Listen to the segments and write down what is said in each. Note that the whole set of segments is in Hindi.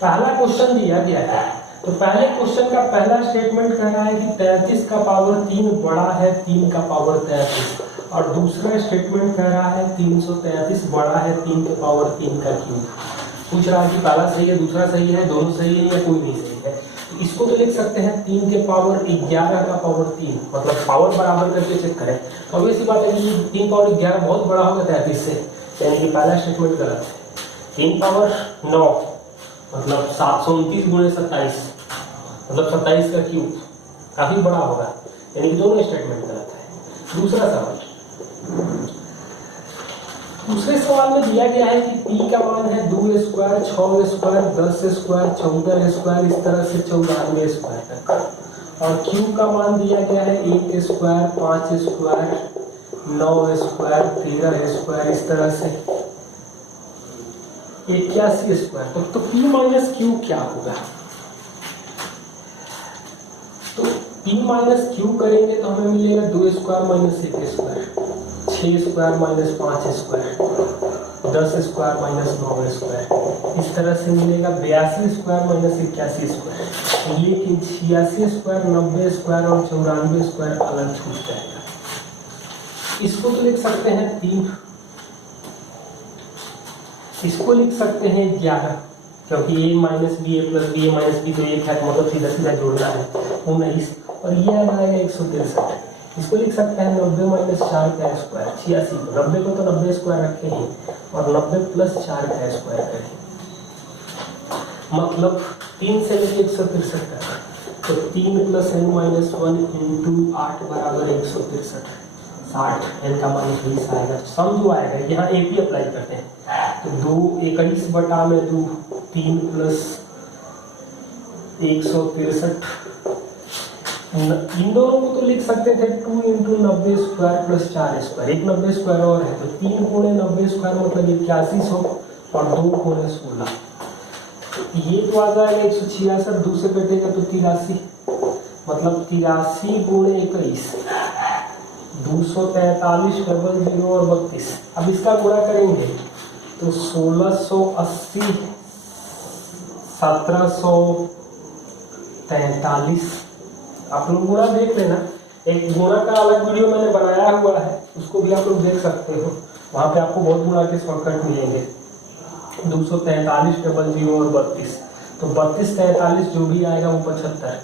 पहला क्वेश्चन दिया गया है, तो पहले क्वेश्चन का पहला स्टेटमेंट कह रहा है कि 33 का पावर 3 बड़ा है 3 का पावर 33, और दूसरा स्टेटमेंट कह रहा है 333 बड़ा है 3 के पावर 3 का क्यूब। पूछ रहा है कि पहला सही है, दूसरा सही है, दोनों सही है या कोई नहीं सही है। तो इसको तो लिख सकते हैं 3 के पावर 11 का पावर 3, मतलब पावर बराबर करके चेक करें। तो अब ऐसी बात है कि 3 पावर 11 बहुत बड़ा होगा 33 से, यानी कि पहला स्टेटमेंट गलत है। 3 पावर 9 मतलब 729 गुणे 27, मतलब 27 का क्यूब काफी बड़ा होगा, यानी कि दोनों स्टेटमेंट गलत है। दूसरा सवाल, दूसरे सवाल में दिया गया है कि p का मान है 2 स्क्वायर 6 स्क्वायर 10 स्क्वायर 14 स्क्वायर, इस तरह से 94 स्क्वायर तक, और q का मान दिया गया है 1 स्क्वायर 5 स्क्वायर 9 स्क्वायर 13 स्क्वायर, इस तरह से 81 स्क्वायर। तो p माइनस क्यू क्या होगा? तो p माइनस क्यू करेंगे तो हमें मिलेगा 2 square minus 1 square, 6 square minus 5 square, 10 square minus 9 square, इस तरह से मिलेगा 82 स्क्वायर माइनस 81 स्क्वायर। लेकिन 86 स्क्वायर 90 स्क्वायर और 94 स्क्वायर अलग छूट जाएगा। इसको तो लिख सकते हैं 3, इसको लिख सकते हैं 11, क्योंकि a minus B A plus B A minus B तो एक है, मतलब सीधा सीधा जोड़ना है 19, और ये आ जाएगा 163। इसको लिख सकते हैं 90 माइनस 4 का स्क्वायर 86, 90 को तो 90 स्क्वायर रखे हैं और 90 प्लस 4 का स्क्वायर करें, मतलब 3 से लेकर 163 तक। तो 3 प्लस n माइनस 1 इंटू 8 बराबर 163, 60 n का मान 20 आएगा। तो सम जो आएगा यहाँ एक ही अप्लाई करते हैं, तो 2 21 बटा में 2 3 प्लस 163, इन दोनों को तो लिख सकते थे 2 इंटू 90 स्क्वायर प्लस 4 स्क्वायर, एक 90 स्क्वायर और है, तो 3 गुणे 90 स्क्वायर मतलब 8100 और 2 गुणे 16, ये तो आ जाएगा 166, 2 से कटेगा तो 83, मतलब 83 गुणे 21 243 डबल 0 और 32। अब इसका गुणा करेंगे तो 1680 1743। आप लोग गुणा देख लेना, एक गुणा का अलग वीडियो मैंने बनाया हुआ है, उसको भी आप लोग देख सकते हो, वहां पे आपको बहुत गुणा के शॉर्टकट मिलेंगे। 243 डबल 0 और 32, तो 32 43 जो भी आएगा वो 75।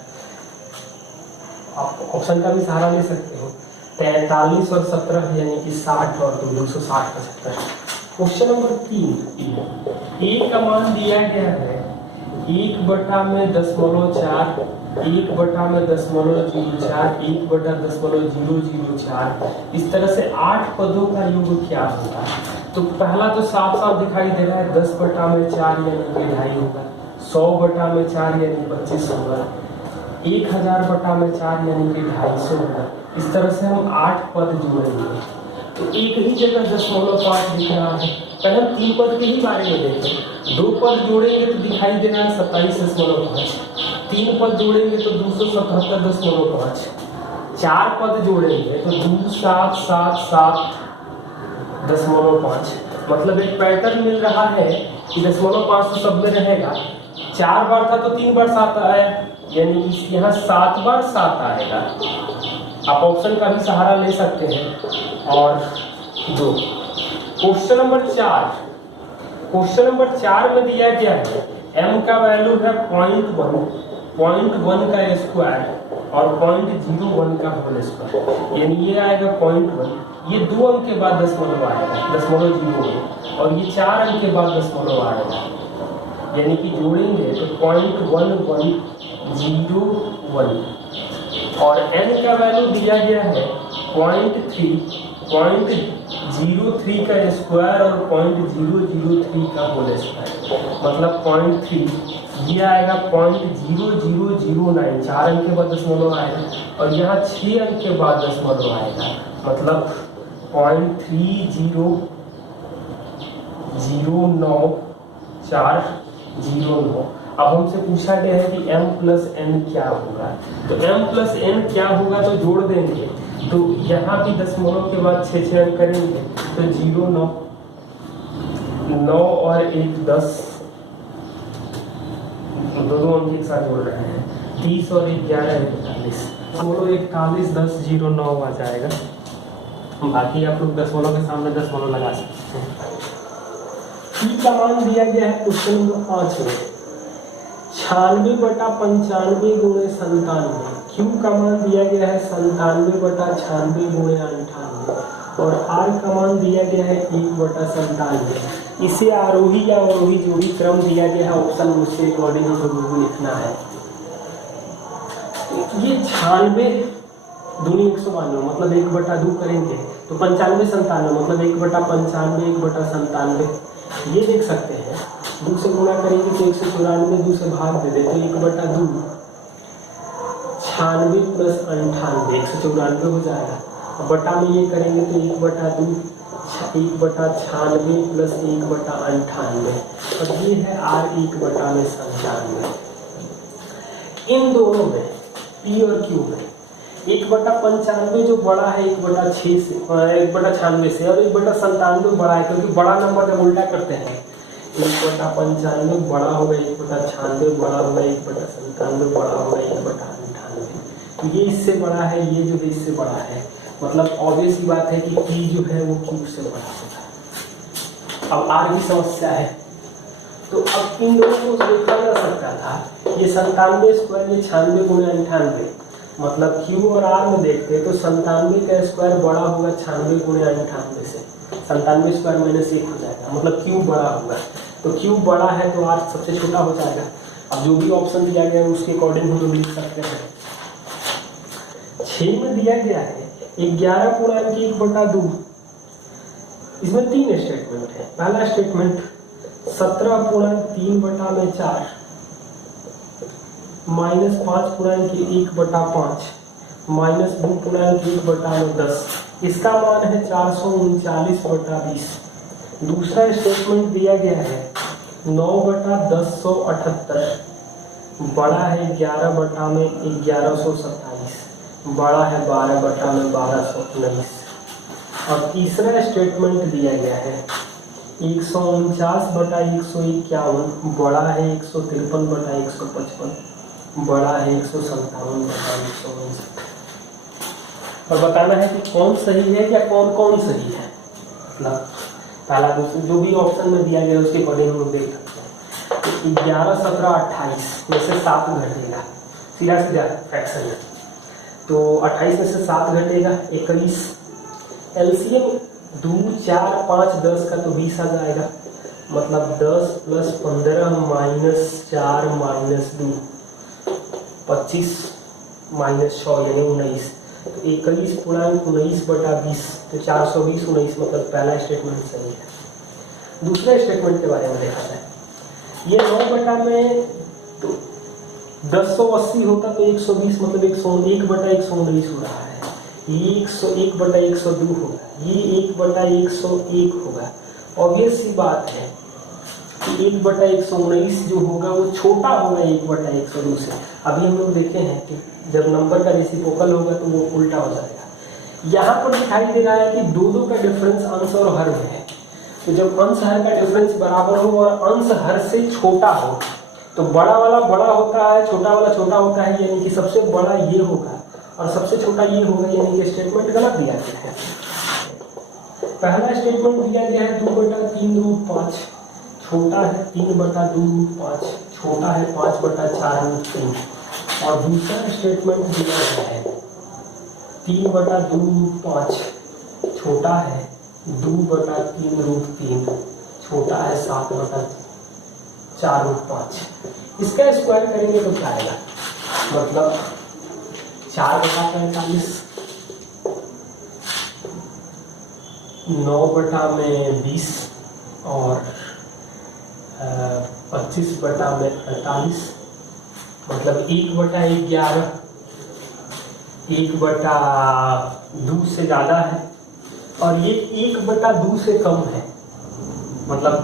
आप ऑप्शन का भी सहारा ले सकते हो, 43 और 17 यानी कि 60 और 260 75। क्वेश्चन नंबर 3, a का मान दिया गया है 1 बटा में 10.4, 1 बटा में 10.04, 1 बटा 10.004, इस तरह से 8 पदों का योग क्या होगा? तो पहला तो साफ साफ दिखाई दे रहा है 10 बटा में 4 यानी कि 2.5 होगा, 100 बटा में 4 यानी 25 होगा, 1000 बटा में 4 यानी कि 250 होगा। इस तरह से हम 8 पद जोड़ेंगे, तो एक ही जगह 10.5 दिख रहा है। पहले हम 3 पद के ही बारे में देखें, 2 पद जोड़ेंगे तो दिखाई दे रहा है 27.5, 3 पद जोड़ेंगे तो 277.5, 4 पद जोड़ेंगे तो 2777.5, मतलब एक पैटर्न मिल रहा है कि 0.5 तो सब में रहेगा। 4 बार था तो 3 बार 7 आया, यानी कि यहाँ 7 बार 7 आएगा। आप ऑप्शन का भी सहारा ले सकते हैं। और 2, क्वेश्चन नंबर 4, क्वेश्चन नंबर 4 में दिया गया है m का वैल्यू है 0.1 का स्क्वायर और 0.01 का होल स्क्वायर, यानी ये आएगा 0.1, ये 2 अंक के बाद 0 आएगा 0.01, और ये 4 अंक के बाद 0 आएगा, यानी कि जोड़ेंगे तो 0.1101, और n का वैल्यू दिया गया है 0.03 का स्क्वायर और 0.003 का होल स्क्वायर, मतलब 0.3, ये आएगा 0.0009, 4 अंक के बाद 0 आएगा, और यहाँ 6 अंक के बाद 0 आएगा, मतलब 0.3009,409। अब हमसे पूछा गया है कि m प्लस n क्या होगा, तो m प्लस n क्या होगा तो जोड़ देंगे, तो यहाँ भी 10 के बाद 6 अंक करेंगे तो 09, 9 और 1 10, दो अंक एक साथ जोड़ रहे हैं। 30 और 1 11 41, बोलो 41 10 0 9 आ जाएगा। बाकी आप लोग दशमलव के सामने दशमलव लगा सकते हैं। ई का मान दिया गया है क्वेश्चन नंबर 5 में 96 बटा 95 गुणे 97। क्यू का मान दिया गया है 97 बटा 96 गुणे 98 और आर का मान दिया गया है 1 बटा 97। इसे आरोही या अवरोही जो भी क्रम दिया गया है ऑप्शन मुझसे अकॉर्डिंग हमको लिखना है। ये 96 दूनी 192 मतलब 1 बटा 2 करेंगे तो 95 97 मतलब 1 बटा 95 1 बटा 97 ये देख सकते हैं। 2 से गुणा करेंगे तो 194, 2 से भाग दे दे तो 1 बटा 2 96 प्लस 98 194 हो जाएगा। अब बटा में ये करेंगे तो 1 बटा 2 1 बटा 96 प्लस 1 बटा 98 और ये है आर 1 बटा में 97। इन दोनों में पी और क्यू में 1 बटा 95 जो बड़ा है 1 बटा 6 से 1 बटा 96 से और 1 बटा 97 बड़ा है क्योंकि बड़ा नंबर जब उल्टा करते हैं 1 बटा 95 बड़ा होगा 1 बटा 96 बड़ा होगा 1 बटा 97 बड़ा होगा 1 बटा 98। तो ये इससे बड़ा है, ये जो है इससे बड़ा है, मतलब ऑब्वियस ही बात है कि पी जो है वो क्यू से बड़ा होगा। अब आर की समस्या है तो अब इन दोनों को देखा जा सकता था। ये 97 स्क्वायर ये 96 गुणे 98 मतलब क्यू और आर में देखते हैं तो 97 का स्क्वायर बड़ा होगा 96 गुणे 98 से। 97 स्क्वायर माइनस 1 हो जाएगा मतलब क्यू बड़ा होगा। तो क्यू बड़ा है तो आर सबसे छोटा हो जाएगा। अब जो भी ऑप्शन दिया गया है उसके अकॉर्डिंग हम लोग लिख सकते हैं। 6 में दिया गया है 11 पूर्णांक 1 बटा 2। इसमें 3 स्टेटमेंट है। पहला स्टेटमेंट 17 पूर्णांक 3 बटा में 4 माइनस 5 पूर्णांक 1 बटा 5 माइनस 2 पूर्णांक 1 बटा में 10। इसका मान है 439 बटा 20। दूसरा स्टेटमेंट दिया गया है 9 बटा 1078 बड़ा है 11 बटा में 1127 बड़ा है 12 बटा में 1219। और तीसरा स्टेटमेंट दिया गया है 149 बटा 151 बड़ा है 153 बटा 155 बड़ा है 157 बटा 159। और बताना है कि कौन सही है या कौन कौन सही है। मतलब पहला दूसरा जो भी ऑप्शन में दिया गया उसके अकॉर्डिंग हम लोग देख सकते हैं। 11 17 28 में से 7 घटेगा, सीधा सीधा फ्रैक्शन है तो 28 में से 7 घटेगा 21। एलसीएम 2 4 5 10 का तो 20 आ जाएगा मतलब 10 प्लस 15 माइनस 4 माइनस 2 25 माइनस 6 यानी 19 तो 21 पूर्णांक 19 बटा 20 तो 420 19 मतलब पहला स्टेटमेंट सही है। दूसरे स्टेटमेंट के बारे में देखा जाए ये 9 बटा में तो 1080 होता तो 120 मतलब 101 बटा 119 हो रहा है। ये 101 बटा 102 होगा, ये 1 बटा 101 होगा। ऑब्वियस सी बात है कि 1 बटा 119 जो होगा वो छोटा होगा 1 बटा 102 से। अभी हम लोग देखे हैं कि जब नंबर का रेसिप्रोकल होगा तो वो उल्टा हो जाएगा। यहाँ पर दिखाई दे रहा है कि दो का डिफरेंस अंश और हर में है। तो जब अंश हर का डिफरेंस बराबर हो और अंश हर से छोटा हो तो बड़ा वाला बड़ा होता है छोटा वाला छोटा होता है, यानी कि सबसे बड़ा ये होगा और सबसे छोटा ये होगा, यानी कि स्टेटमेंट गलत दिया गया है। पहला स्टेटमेंट दिया गया है 2 बटा 3 रूट 5 छोटा है 3 बटा 2 रूट 5 छोटा है 5 बटा 4 रूट 3। और दूसरा स्टेटमेंट दिया गया है 3 बटा 2 रूट 5 छोटा है 2 बटा 3 रूट 3 छोटा है 7 बटा 4 रूट 5। इसका स्क्वायर करेंगे तो क्या आएगा मतलब 4 बटा 45 9 बटा में 20 और 25 बटा में 48 मतलब 1 बटा 11 1 बटा 2 से ज़्यादा है और ये 1 बटा 2 से कम है। मतलब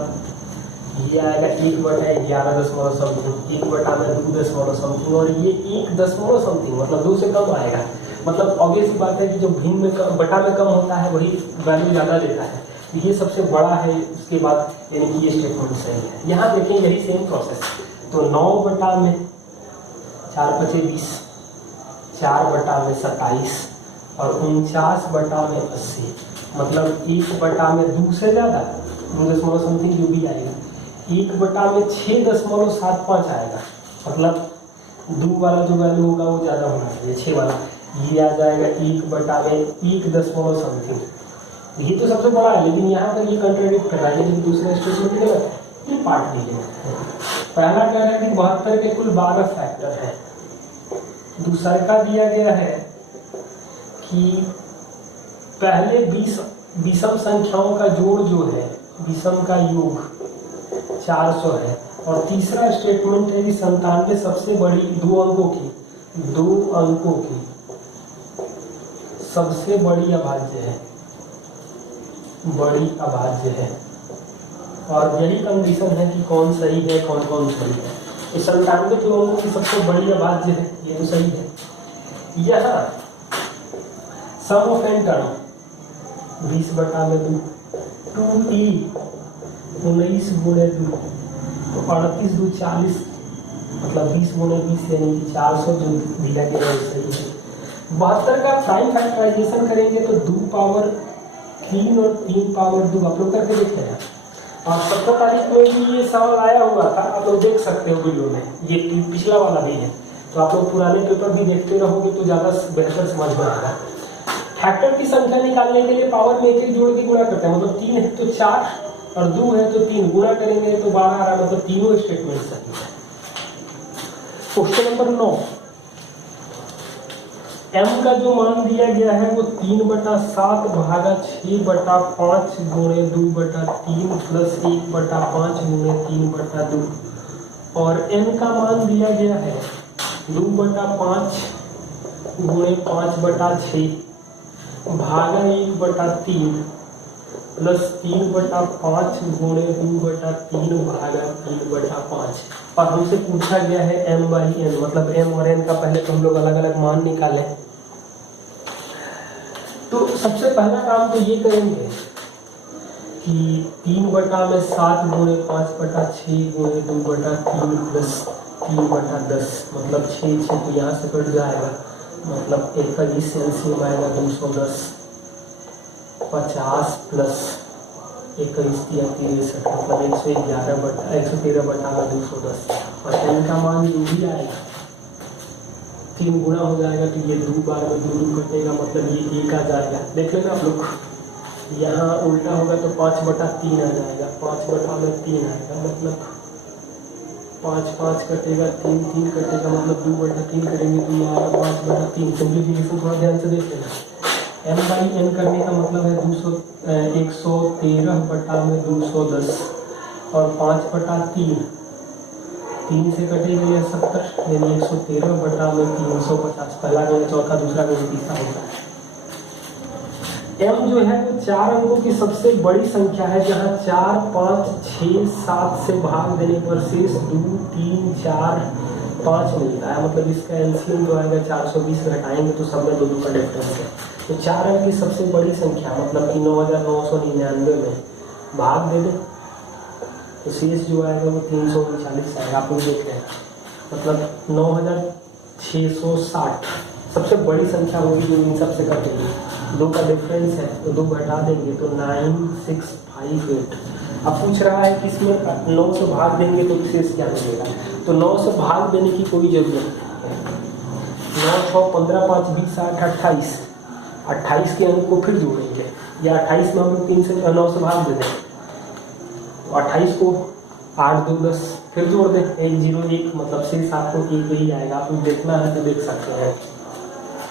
ये आएगा 1 बटा 11 दशमलव समथिंग 1 बटा में 2 दशमलव समथिंग और ये 1 दशमलव समथिंग मतलब 2 से कम आएगा। मतलब ऑब्वियस बात है कि जो भिन्न में बटा में कम होता है वही वैल्यू ज़्यादा देता है। ये सबसे बड़ा है, उसके बाद यानी कि ये स्टेटमेंट सही है। यहाँ देखें यही सेम प्रोसेस, तो 9 बटा में 4 × 20, 4 बटा में 27 और 49 बटा में 80, मतलब 1 बटा में 2 से ज़्यादा 2 समथिंग जो भी आएगा, 1 बटा में 6.75 आएगा, मतलब 2 वाला जो वैल्यू होगा वो ज़्यादा होना चाहिए, 6 वाला, ये आ जाएगा 1 बटा में 1 समथिंग। ये तो सबसे बड़ा है, लेकिन यहाँ पर ये कंट्राडिक्ट कर रहा है, लेकिन दूसरा स्टेटमेंट में ये पार्ट भी है। पहला कह रहा है कि 72 के कुल 12 फैक्टर है। दूसरा का दिया गया है कि पहले 20 विषम संख्याओं का जोड़ जो है, विषम का योग 400 है, और तीसरा स्टेटमेंट है कि 97 सबसे बड़ी 2 अंकों की सबसे बड़ी अभाज्य है, और यही कंडीशन है कि कौन सही है, कौन सही है। इस 97 2 अंकों की सबसे बड़ी अभाज्य है, ये तो सही है। यह सम ऑफ एन टर्म 20 बटा में 2, 2e 19 × 2, तो 38 × 2 40, मतलब 20 × 20 यानी कि 400 जो दिया गया है सही है। 72 का प्राइम फैक्टराइजेशन करेंगे तो 2 पावर 3 और 3 पावर 2 आप लोग करके देख लेना। और 17 तारीख में भी ये सवाल आया हुआ था, आप लोग देख सकते हो वीडियो में, ये पिछला वाला भी है, तो आप लोग पुराने पेपर भी देखते रहोगे तो ज़्यादा बेहतर समझ में आएगा। फैक्टर की संख्या निकालने के लिए पावर में एक जोड़ के गुणा करते हैं, मतलब 3 है तो 4 और 2 है तो 3, गुणा करेंगे तो 12 आ रहा, मतलब तीनों स्टेटमेंट सही है। क्वेश्चन नंबर 9, m का जो मान दिया गया है वो 3/7 भागा 6/5 गुणे 2/3 प्लस 1/5 गुणे 3/2, और n का मान दिया गया है 2/5 गुणे 5/6 भागा 1/3 प्लस 3/5 गुणे 2/3 भागा 3/5, और हमसे पूछा गया है m/n, मतलब m और n का पहले तो हम लोग अलग अलग मान निकालें। तो सबसे पहला काम तो ये करेंगे कि 3/7 गुणे 5/6 गुणे 2/3 प्लस 3/10, मतलब 6 तो यहाँ से कट जाएगा, मतलब 21 एलसीएम आएगा 210, 50 प्लस 21 या 63, मतलब 113 बटा 210, और n का मान जो भी आएगा 3 गुना हो जाएगा, तो ये 2 बार में 2 कटेगा, मतलब ये 1 आ जाएगा। देख लेना आप लोग, यहाँ उल्टा होगा तो 5/3 आ जाएगा, 5/3 आएगा, मतलब 5 कटेगा, 3 कटेगा, मतलब 2/3 करेंगे तो ये आएगा 5/3। सिंप्लीफिकेशन थोड़ा ध्यान से देख लेना। m/n करने का मतलब है 113 बटा में 210, और 5/3, 3 से कटेगा ये 70, यानी 113 बटा में 350, पहला गुणा चौथा, दूसरा गुणा तीसरा होता है। m जो है वो 4 अंकों की सबसे बड़ी संख्या है, जहाँ 4, 5, 6, 7 से भाग देने पर शेष 2, 3, 4, 5 मिलता है, मतलब इसका एलसीएम जो आएगा 420 घटाएंगे तो सब में 2 का डिफरेंस है। तो 4 अंक की सबसे बड़ी संख्या, मतलब कि 9999 में भाग दे दे तो शेष जो आएगा वो 339 आएगा, आप लोग देख रहे हैं, मतलब 9660 सबसे बड़ी संख्या होगी जो इन सबसे कटेगी। 2 का डिफरेंस है तो 2 घटा देंगे तो 9658। अब पूछ रहा है कि इसमें 9 से भाग देंगे तो शेष क्या मिलेगा, तो 9 से भाग देने की कोई जरूरत नहीं है। 9, 6, 15, 5, 20, 28, 28 के अंक को फिर जोड़ेंगे, या 28 में हम लोग 3 से 9 से भाग दे दें, तो 28 को 8, 2, 10 फिर जोड़ दें, 101, मतलब शेष आपको 1 ही आएगा। आप लोग देखना है तो देख सकते हैं,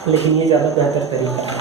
लेकिन ये ज़्यादा बेहतर तरीका है।